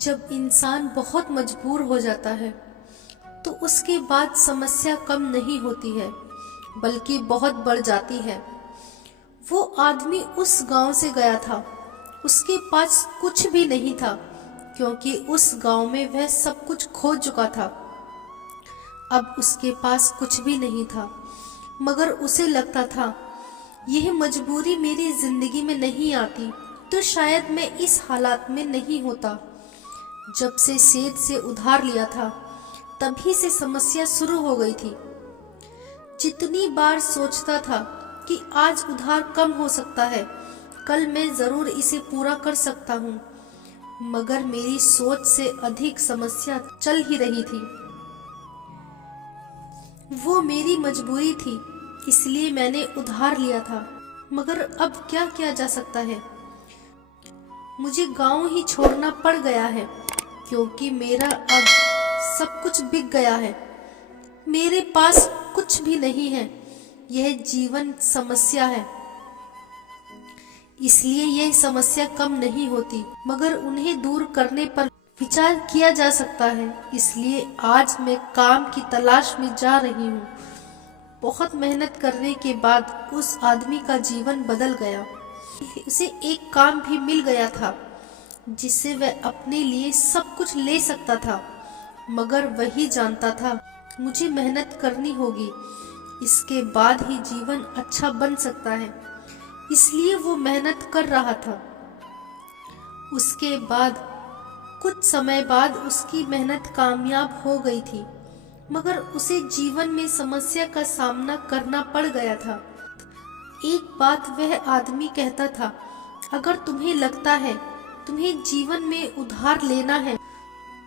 जब इंसान बहुत मजबूर हो जाता है तो उसके बाद समस्या कम नहीं होती है बल्कि बहुत बढ़ जाती है। वो आदमी उस गांव से गया था। उसके पास कुछ भी नहीं था क्योंकि उस गांव में वह सब कुछ खो चुका था। अब उसके पास कुछ भी नहीं था, मगर उसे लगता था यह मजबूरी मेरी जिंदगी में नहीं आती तो शायद मैं इस हालात में नहीं होता। जब से सेठ से उधार लिया था तभी से समस्या शुरू हो गई थी। जितनी बार सोचता था कि आज उधार कम हो सकता है, कल मैं जरूर इसे पूरा कर सकता हूँ, मगर मेरी सोच से अधिक समस्या चल ही रही थी। वो मेरी मजबूरी थी, इसलिए मैंने उधार लिया था, मगर अब क्या किया जा सकता है। मुझे गांव ही छोड़ना पड़ गया है क्योंकि मेरा अब सब कुछ बिक गया है। मेरे पास कुछ भी नहीं है। यह जीवन समस्या है, इसलिए यह समस्या कम नहीं होती, मगर उन्हें दूर करने पर विचार किया जा सकता है। इसलिए आज मैं काम की तलाश में जा रही हूँ। बहुत मेहनत करने के बाद उस आदमी का जीवन बदल गया। उसे एक काम भी मिल गया था जिससे वह अपने लिए सब कुछ ले सकता था, मगर वही जानता था मुझे मेहनत करनी होगी, इसके बाद ही जीवन अच्छा बन सकता है। इसलिए वो मेहनत कर रहा था। उसके बाद कुछ समय बाद उसकी मेहनत कामयाब हो गई थी, मगर उसे जीवन में समस्या का सामना करना पड़ गया था। एक बात वह आदमी कहता था, अगर तुम्हें लगता है तुम्हें जीवन में उधार लेना है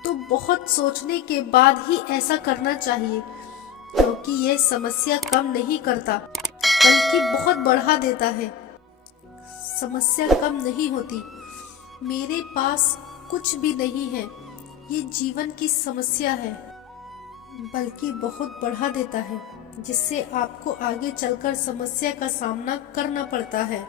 तो बहुत सोचने के बाद ही ऐसा करना चाहिए, क्योंकि यह समस्या कम नहीं करता बल्कि बहुत बढ़ा देता है। समस्या कम नहीं होती। मेरे पास कुछ भी नहीं है, ये जीवन की समस्या है, बल्कि बहुत बढ़ा देता है, जिससे आपको आगे चलकर समस्या का सामना करना पड़ता है।